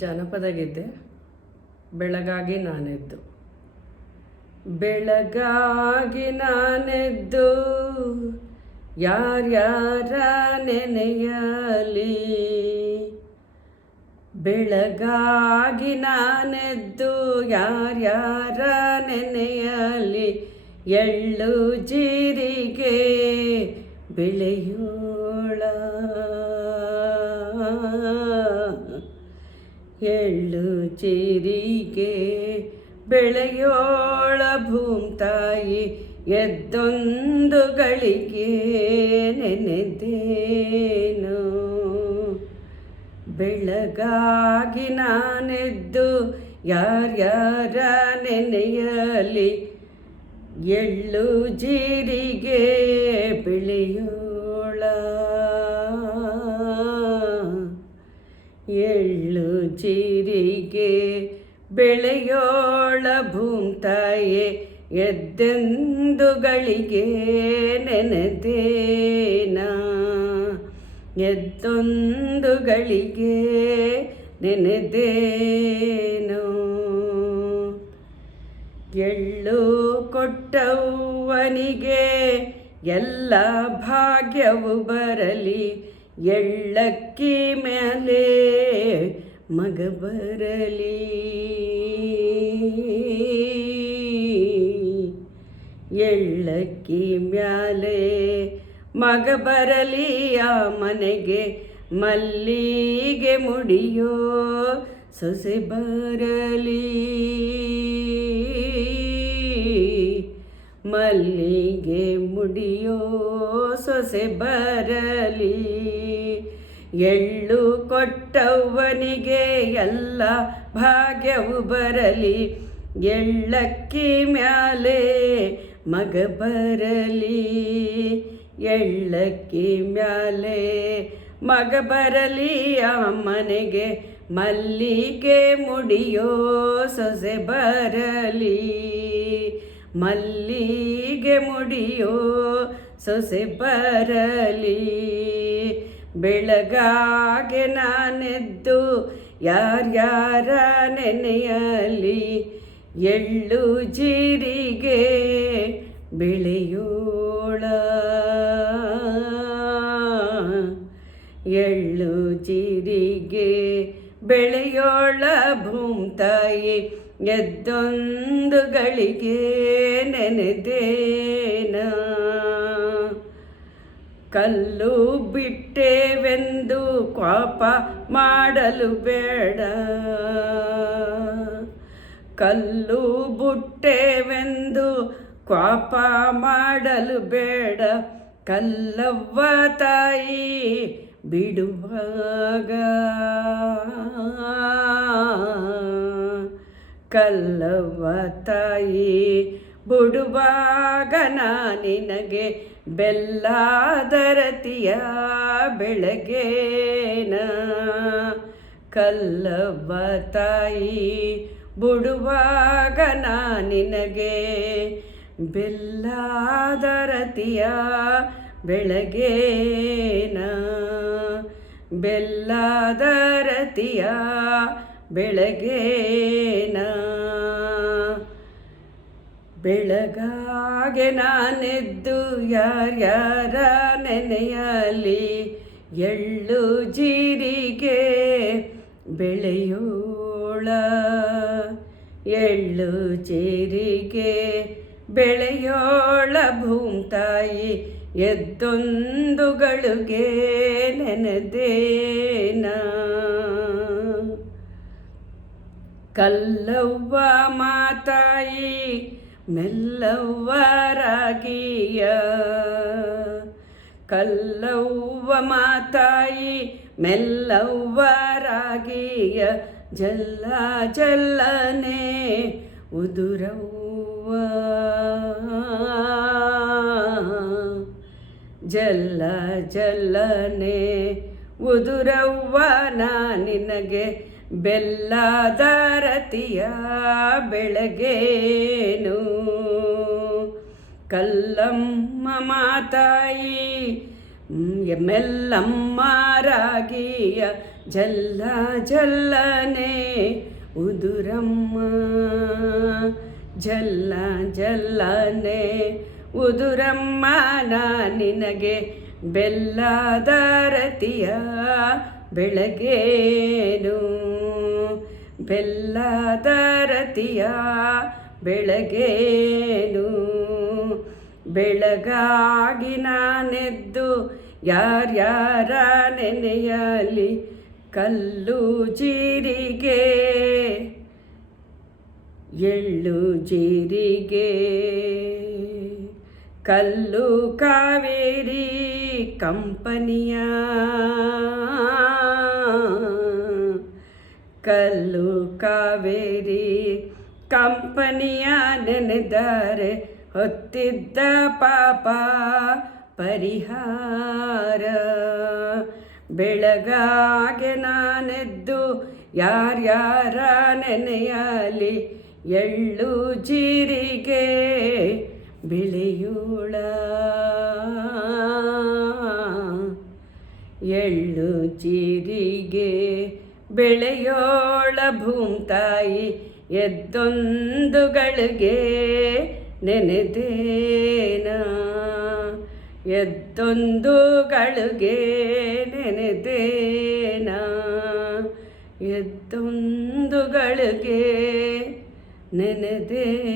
ಜಾನಪದ ಗೀತೆ. ಬೆಳಗಾಗಿ ನಾನೆದ್ದು. ಬೆಳಗಾಗಿ ನಾನೆದ್ದು ಯಾರ್ಯಾರ ನೆನೆಯಲಿ, ಬೆಳಗಾಗಿ ನಾನೆದ್ದು ಯಾರ್ಯಾರ ನೆನೆಯಲಿ, ಎಳ್ಳು ಜೀರಿಗೆ ಬೆಳೆಯೋಳ, ಎಳ್ಳು ಜೀರಿಗೆ ಬೆಳೆಯೋಳ ಭೂಮ್ತಾಯಿ, ಎದ್ದೊಂದು ಗಳಿಗೆ ನೆನೆದೇನು. ಬೆಳಗಾಗಿ ನಾನೆದ್ದು ಯಾರ್ಯಾರ ನೆನೆಯಲಿ, ಎಳ್ಳು ಜೀರಿಗೆ ಬೆಳೆಯೋಳ, ಎಳ್ಳು ಜೀರಿಗೆ ಬೆಳೆಯೋಳ ಭೂಮ್ತಾಯೆ, ಎದ್ದೆಂದು ಗಳಿಗೆ ನೆನೆದೇನ, ಎದ್ದೊಂದು ಗಳಿಗೆ ನೆನೆದೇನೋ. ಎಳ್ಳು ಕೊಟ್ಟವ್ವನಿಗೆ ಎಲ್ಲ ಭಾಗ್ಯವು ಬರಲಿ, ಎಳ್ಳಕ್ಕಿ ಮೇಲೆ ಮಗ ಬರಲಿ, ಎಳ್ಳಕ್ಕಿ ಮ್ಯಾಲೆ ಮಗ ಬರಲಿ, ಆ ಮನೆಗೆ ಮಲ್ಲಿಗೆ ಮುಡಿಯೋ ಸೊಸೆ ಬರಲಿ, ಮಲ್ಲಿಗೆ ಮುಡಿಯೋ ಸೊಸೆ ಬರಲಿ. ಎಳ್ಳು ಕೊಟ್ಟವ್ವನಿಗೆ ಎಲ್ಲ ಭಾಗ್ಯವು ಬರಲಿ, ಎಳ್ಳಕ್ಕಿ ಮ್ಯಾಲೆ ಮಗ ಬರಲಿ, ಎಳ್ಳಕ್ಕಿ ಮ್ಯಾಲೆ ಮಗ ಬರಲಿ, ಆ ಮನೆಗೆ ಮಲ್ಲಿಗೆ ಮುಡಿಯೋ ಸೊಸೆ ಬರಲಿ, ಮಲ್ಲಿಗೆ ಮುಡಿಯೋ ಸೊಸೆ ಬರಲಿ. ಬೆಳಗಾಗಿ ನಾನೆದ್ದು ಯಾರ್ಯಾರ ನೆನೆಯಲಿ, ಎಳ್ಳು ಜೀರಿಗೆ ಬೆಳೆಯೋಳ, ಎಳ್ಳು ಜೀರಿಗೆ ಬೆಳೆಯೋಳ ಭೂಮ್ತಾಯಿ, ಎದ್ದೊಂದು ಗಳಿಗೆ ನೆನೆದೇನ. ಕಲ್ಲು ಬಿಟ್ಟೆವೆಂದು ಕೋಪ ಮಾಡಲು ಬೇಡ, ಕಲ್ಲು ಬಿಟ್ಟೆವೆಂದು ಕೋಪ ಮಾಡಲು ಬೇಡ, ಕಲ್ಲವ್ವ ತಾಯಿ ಬಿಡುವಾಗ, ಕಲ್ಲವ್ವ ತಾಯಿ ಬಿಡುವಾಗ ನಿನಗೆ ಬೆಲ್ಲದರತಿಯ ಬೆಳಗೇನ, ಕಲ್ಲವ್ವ ತಾಯಿ ಬಿಡುವಾಗ ನಿನಗೆ ಬೆಲ್ಲದರತಿಯ ಬೆಳಗೇನ, ಬೆಲ್ಲದರತಿಯ ಬೆಳಗೇನ. ಬೆಳಗಾಗಿ ನಾನೆದ್ದು ಯಾರ್ಯಾರ ನೆನೆಯಲಿ, ಎಳ್ಳು ಜೀರಿಗೆ ಬೆಳೆಯೋಳ, ಎಳ್ಳು ಜೀರಿಗೆ ಬೆಳೆಯೋಳ ಭೂಮ್ತಾಯಿ, ಎದ್ದೊಂದು ಗಳಿಗೆ ನೆನೆದೇನ. ಕಲ್ಲವ್ವ ಮಾತಾಯಿ ಮೆಲ್ಲವ್ವ ರಾಗಿಯ, ಕಲ್ಲವ್ವ ಮಾತಾಯಿ ಮೆಲ್ಲವ್ವ ರಾಗಿಯ, ಜಲ್ಲ ಜಲ್ಲನೆ ಉದುರವ್ವ, ಜಲ್ಲ ಜಲ್ಲನೆ ಉದುರವ್ವ ನಿನಗೆ ಬೆಲ್ಲದರತಿಯ ಬೆಳಗೇನು. ಕಲ್ಲಮ್ಮ ಮಾತಾಯಿ ಮೆಲ್ಲಮ್ಮ ರಾಗಿಯ ಜಲ್ಲ ಜಲ್ಲನೆ ಉದುರಮ್ಮ ಜಲ್ಲ ಜಲ್ಲನೆ ಉದುರಮ್ಮ ನಾ ನಿನಗೆ ಬೆಲ್ಲದ ರತಿಯ ಬೆಳಗೇನು ಬೆಲ್ಲದ ರತಿಯ ಬೆಳಗೇನು ಬೆಳಗಾಗಿ ನಾನೆದ್ದು ಯಾರ್ಯಾರ ನೆನೆಯಲಿ ಕಲ್ಲು ಜೀರಿಗೆ ಎಳ್ಳು ಜೀರಿಗೆ ಕಲ್ಲು ಕಾವೇರಿ ಕಂಪನಿಯ ಕಲ್ಲು ಕಾವೇರಿ ಕಂಪನಿಯ ನೆನೆದರೆ ಹೊತ್ತಿದ್ದ ಪಾಪ ಪರಿಹಾರ ಬೆಳಗಾಗೆ ನಾನೆದ್ದು ಯಾರ್ಯಾರ ನೆನೆಯಲಿ ಎಳ್ಳು ಜೀರಿಗೆ ಬೆಳೆಯೋಳ ಎಳ್ಳು ಜೀರಿಗೆ ಬೆಳೆಯೋಳ ಭೂಮ್ತಾಯಿ ಎದ್ದೊಂದು ಗಳಿಗೆ ನೆನೆದೇನ ಎದ್ದೊಂದು ಗಳಿಗೆ ನೆನೆದೇನ ಎದ್ದೊಂದು ಗಳಿಗೆ ನೆನೆದೇನ.